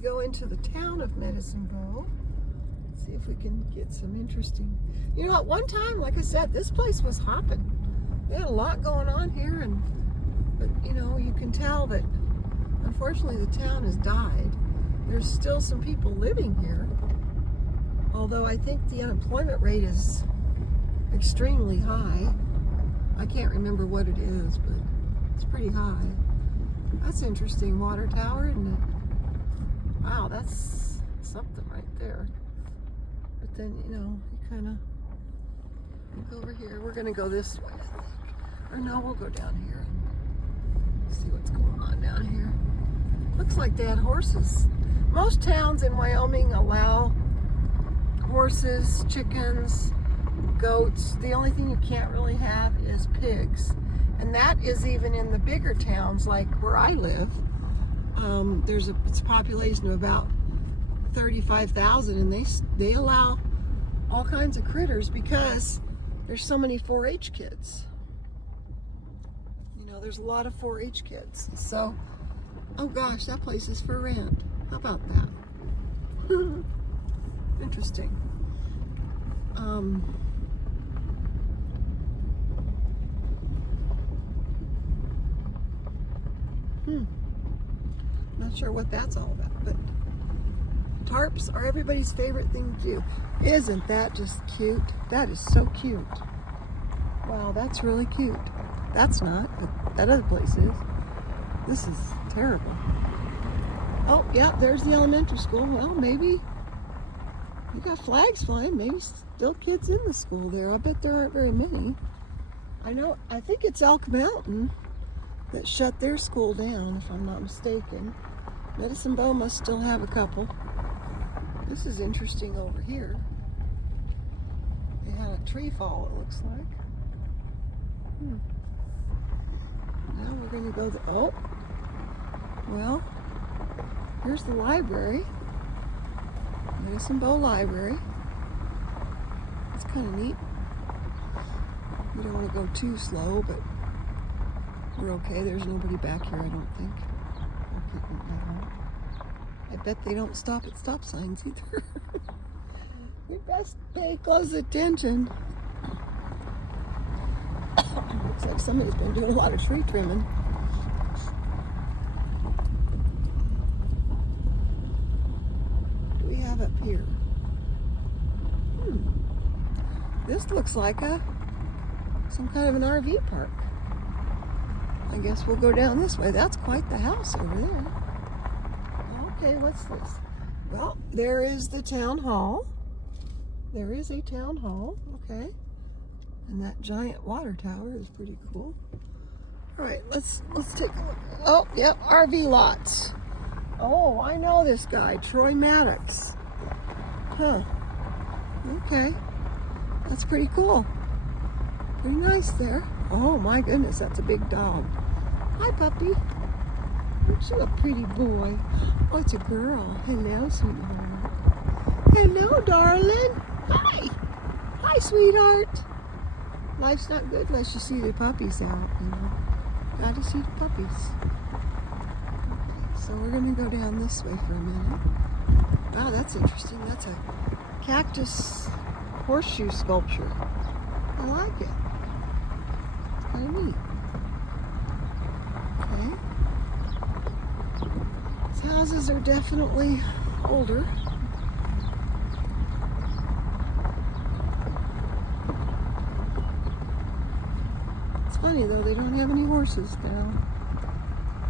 to go into the town of Medicine Bow. See if we can get some interesting. You know, at one time, like I said, this place was hopping. They had a lot going on here, but you know, you can tell that unfortunately the town has died. There's still some people living here, although I think the unemployment rate is extremely high. I can't remember what it is, but it's pretty high. That's interesting. Water tower, isn't it? Wow, that's something right there. But then, you know, you kind of look over here. We're going to go this way, I think. Or no, we'll go down here and see what's going on down here. Looks like they had horses. Most towns in Wyoming allow horses, chickens, goats. The only thing you can't really have is pigs. And that is even in the bigger towns like where I live. It's a population of about 35,000, and they allow all kinds of critters because there's so many 4-H kids. You know, there's a lot of 4-H kids. So, oh gosh, that place is for rent. How about that? Interesting. Not sure what that's all about, but tarps are everybody's favorite thing to do. Isn't that just cute? That is so cute. Wow, that's really cute. That's not, but that other place is. This is terrible. Oh, yeah, there's the elementary school. Well, maybe you got flags flying. Maybe still kids in the school there. I bet there aren't very many. I think it's Elk Mountain that shut their school down, if I'm not mistaken. Medicine Bow must still have a couple. This is interesting over here. They had a tree fall, it looks like. Now we're going to go oh, well, here's the library. Medicine Bow Library. It's kind of neat. We don't want to go too slow, but we're okay. There's nobody back here, I don't think. I bet they don't stop at stop signs either. We best pay close attention. Looks like somebody's been doing a lot of tree trimming. What do we have up here? This looks like some kind of an RV park. I guess we'll go down this way. That's quite the house over there. Okay, what's this? Well, there is the town hall. There is a town hall, okay. And that giant water tower is pretty cool. All right, let's take a look. Oh, yep, RV lots. Oh, I know this guy, Troy Maddox. Huh. Okay. That's pretty cool. Pretty nice there. Oh my goodness, that's a big dog. Hi, puppy. Aren't you a pretty boy? Oh, it's a girl. Hello, sweetheart. Hello, darling. Hi. Hi, sweetheart. Life's not good unless you see the puppies out, you know. Gotta see the puppies. Okay, so we're gonna go down this way for a minute. Wow, that's interesting. That's a cactus horseshoe sculpture. I like it. It's kind of neat. Okay. These houses are definitely older. It's funny though, they don't have any horses now.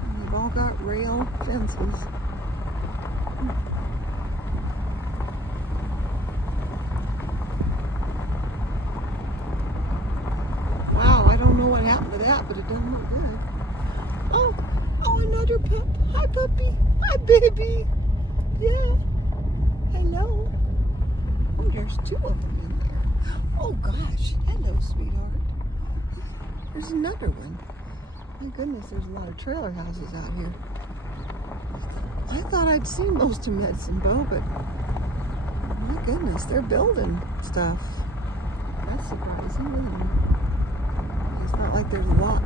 And they've all got rail fences. But it doesn't look good. Oh, another pup. Hi, puppy. Hi, baby. Yeah. Hello. Oh, there's two of them in there. Oh, gosh. Hello, sweetheart. There's another one. My goodness, there's a lot of trailer houses out here. I thought I'd seen most of Medicine Bow, but my goodness, they're building stuff. That's surprising, isn't it? It's not like there's a lot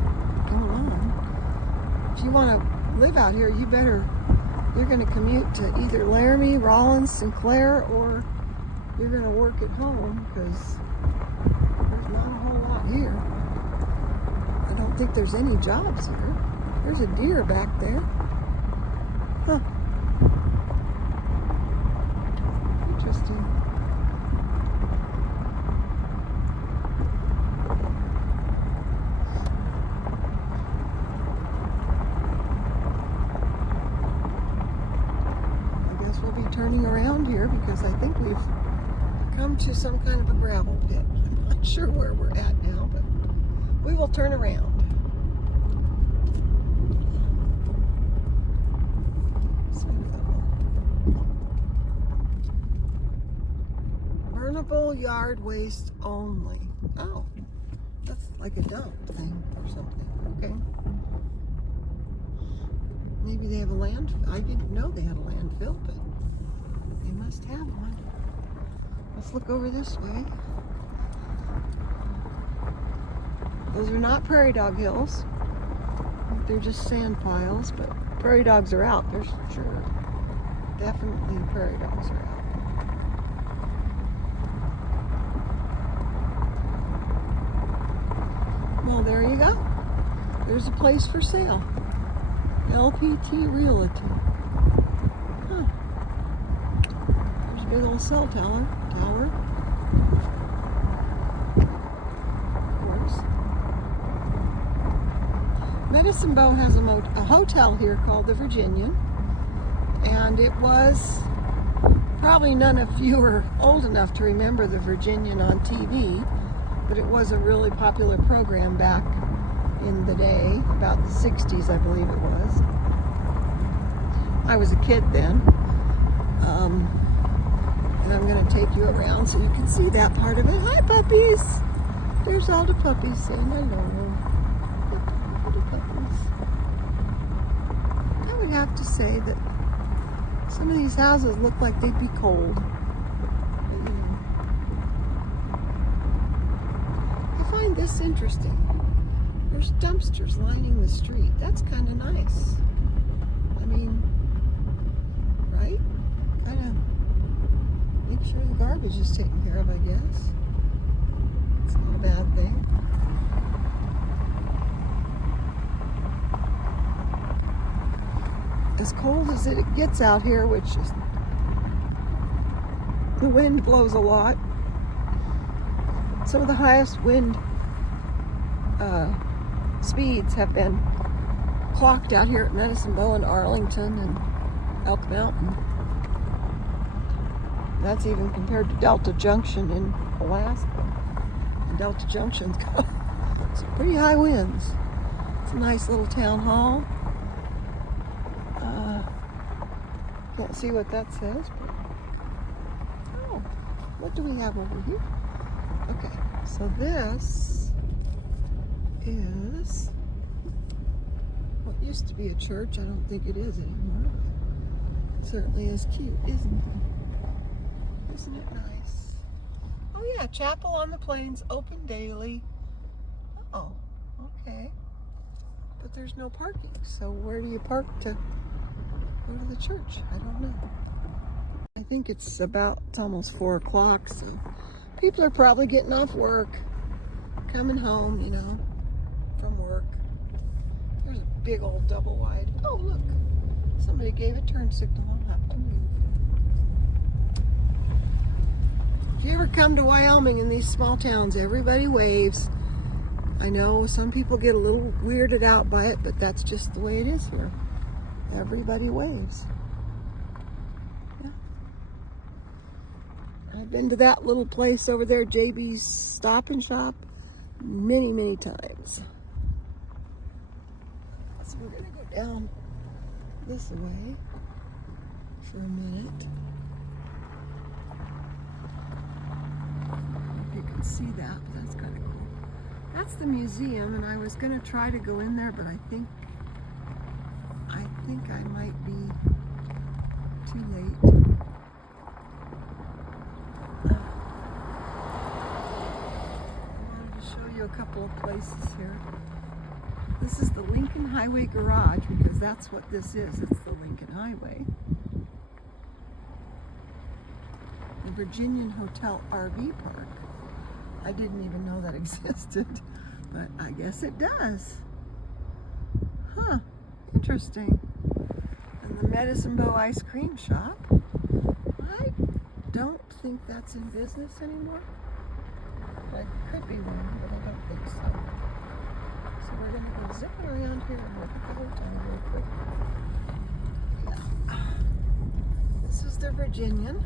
going on. If you want to live out here, you better you're going to commute to either Laramie, Rollins, Sinclair, or you're going to work at home, because there's not a whole lot here. I don't think there's any jobs here. There's a deer back there. Huh. Interesting. I guess we'll be turning around here, because I think we've come to some kind of a gravel pit. I'm not sure where we're at now, but we will turn around. Burnable yard waste only. Oh, that's like a dump thing or something. Okay. Maybe they have a landfill. I didn't know they had a landfill, but they must have one. Let's look over this way. Those are not prairie dog hills. They're just sand piles, but prairie dogs are out. There's sure. Definitely prairie dogs are out. Well, there you go. There's a place for sale. LPT Realty. Huh. There's a big old cell tower. Of course. Medicine Bow has a hotel here called the Virginian. And it was, probably none of you are old enough to remember the Virginian on TV, but it was a really popular program back in the day, about the 60s, I believe it was. I was a kid then. And I'm going to take you around so you can see that part of it. Hi, puppies! There's all the puppies saying hello. Little puppies. I would have to say that some of these houses look like they'd be cold. But, you know. I find this interesting. There's dumpsters lining the street. That's kind of nice. I mean, right? Kind of make sure the garbage is taken care of, I guess. It's not a bad thing. As cold as it gets out here, which is, the wind blows a lot. Some of the highest wind speeds have been clocked out here at Medicine Bow and Arlington and Elk Mountain. That's even compared to Delta Junction in Alaska. And Delta Junction's got some pretty high winds. It's a nice little town hall. Can't see what that says, but oh, what do we have over here? Okay, so this is what used to be a church. I don't think it is anymore. It certainly is cute, isn't it? Isn't it nice? Oh yeah, Chapel on the Plains, open daily. Oh, okay. But there's no parking, so where do you park to go to the church? I don't know. I think it's almost 4 o'clock, so people are probably getting off work, coming home, you know, from work. There's a big old double wide. Oh, look. Somebody gave a turn signal. I'll have to move. If you ever come to Wyoming in these small towns, everybody waves. I know some people get a little weirded out by it, but that's just the way it is here. Everybody waves. Yeah. I've been to that little place over there, JB's Stop and Shop, many, many times. So we're going to go down this way for a minute. I don't know if you can see that, but that's kind of cool. That's the museum, and I was going to try to go in there, but I think I might be too late. I wanted to show you a couple of places here. This is the Lincoln Highway Garage because that's what this is. It's the Lincoln Highway. The Virginian Hotel RV Park. I didn't even know that existed, but I guess it does. Huh, interesting. And the Medicine Bow Ice Cream Shop. I don't think that's in business anymore. I could be wrong, but I don't think so. So we're going to go zipping around here and look at the hotel real quick. Yeah. This is the Virginian.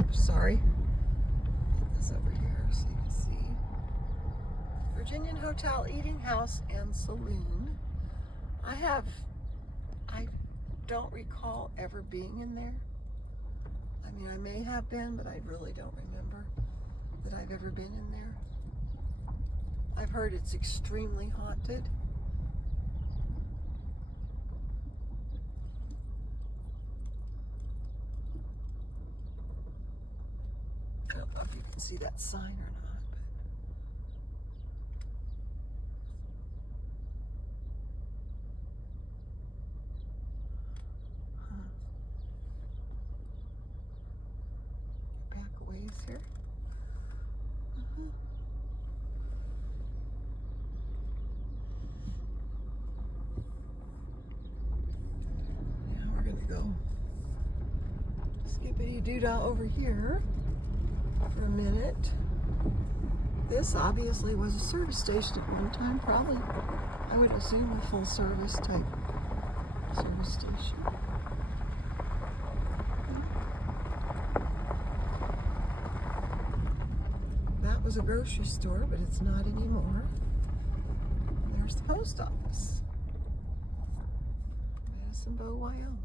Oops, sorry. Put this over here so you can see. Virginian Hotel, Eating House, and Saloon. I don't recall ever being in there. I mean, I may have been, but I really don't remember that I've ever been in there. I've heard it's extremely haunted. I don't know if you can see that sign or not. Here. Now we're going to go skippity-doo-dah over here for a minute. This obviously was a service station at one time, probably, I would assume, a full service type service station. Was a grocery store, but it's not anymore. And there's the post office. Medicine Bow, Wyoming.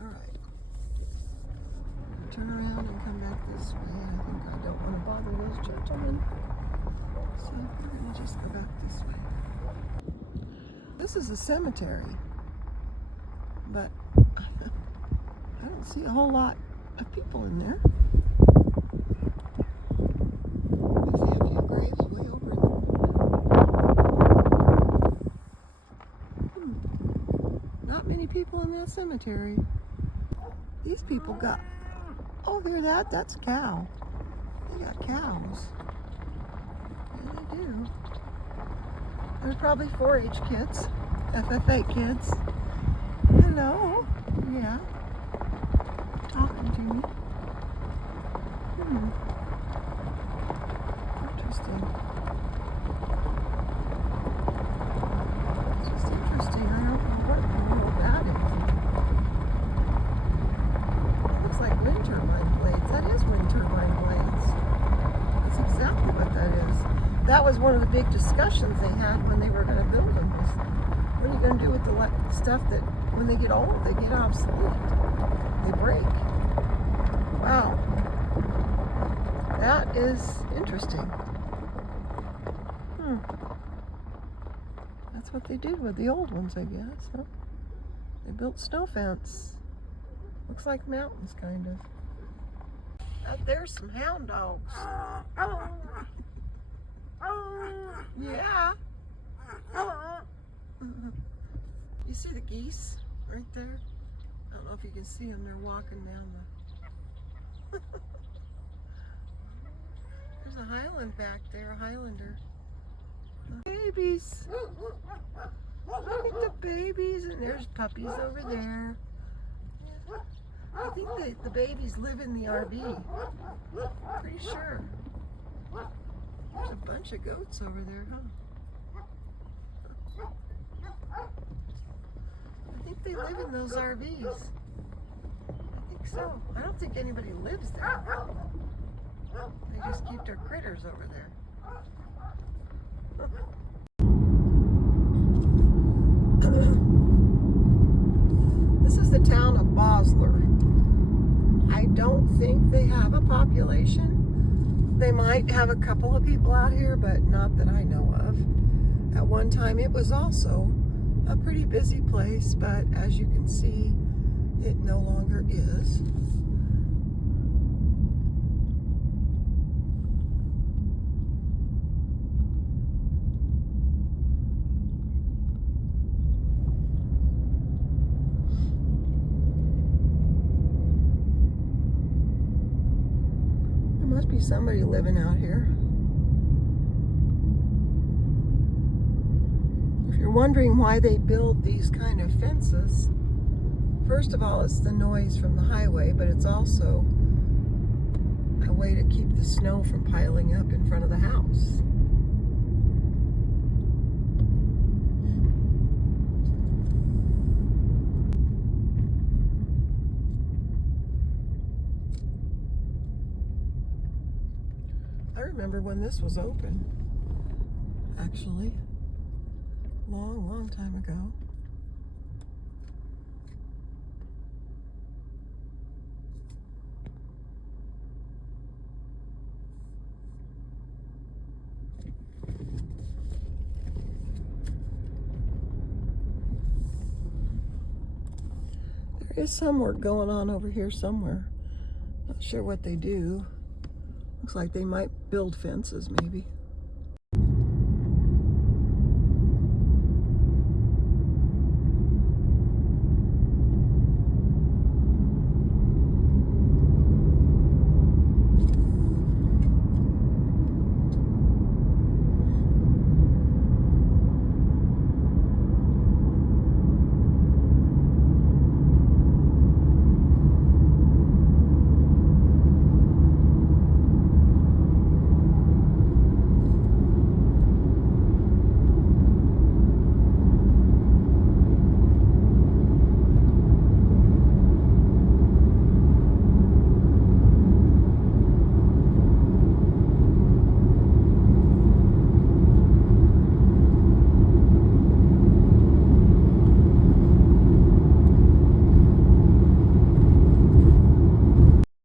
All right. Turn around and come back this way. I think I don't want to bother those gentlemen. So we're going to just go back this way. This is a cemetery, but I don't see a whole lot of people in there. I see a few graves way over there. Not many people in that cemetery. These people got, oh, hear that? That's a cow. They got cows. Yeah, they do. There's probably 4-H kids, FFA kids. Hello. Yeah. Talking to me. Interesting. It's just interesting. I don't know what that is. It looks like wind turbine blades. That is wind turbine blades. That's exactly what that is. That was one of the big discussions they had when they were going to build them. Was, what are you going to do with the stuff that when they get old, they get obsolete? They break. Wow. That is interesting. That's what they did with the old ones, I guess, huh? They built snow fence. Looks like mountains, kind of. Out there's some hound dogs. Yeah. You see the geese right there? I don't know if you can see them. They're walking down the... There's a Highland back there, a Highlander. Babies. Look at the babies, and there's puppies over there. I think the babies live in the RV. Pretty sure. There's a bunch of goats over there, huh? I think they live in those RVs. I think so. I don't think anybody lives there. They just keep their critters over there. This is the town of Bosler. I don't think they have a population. They might have a couple of people out here, but not that I know of. At one time, it was also a pretty busy place, but as you can see, it no longer is. There must be somebody living out here. If you're wondering why they build these kind of fences, first of all, it's the noise from the highway, but it's also a way to keep the snow from piling up in front of the house. I remember when this was open, actually. Long time ago. There is some work going on over here somewhere. Not sure what they do. Looks like they might build fences, maybe.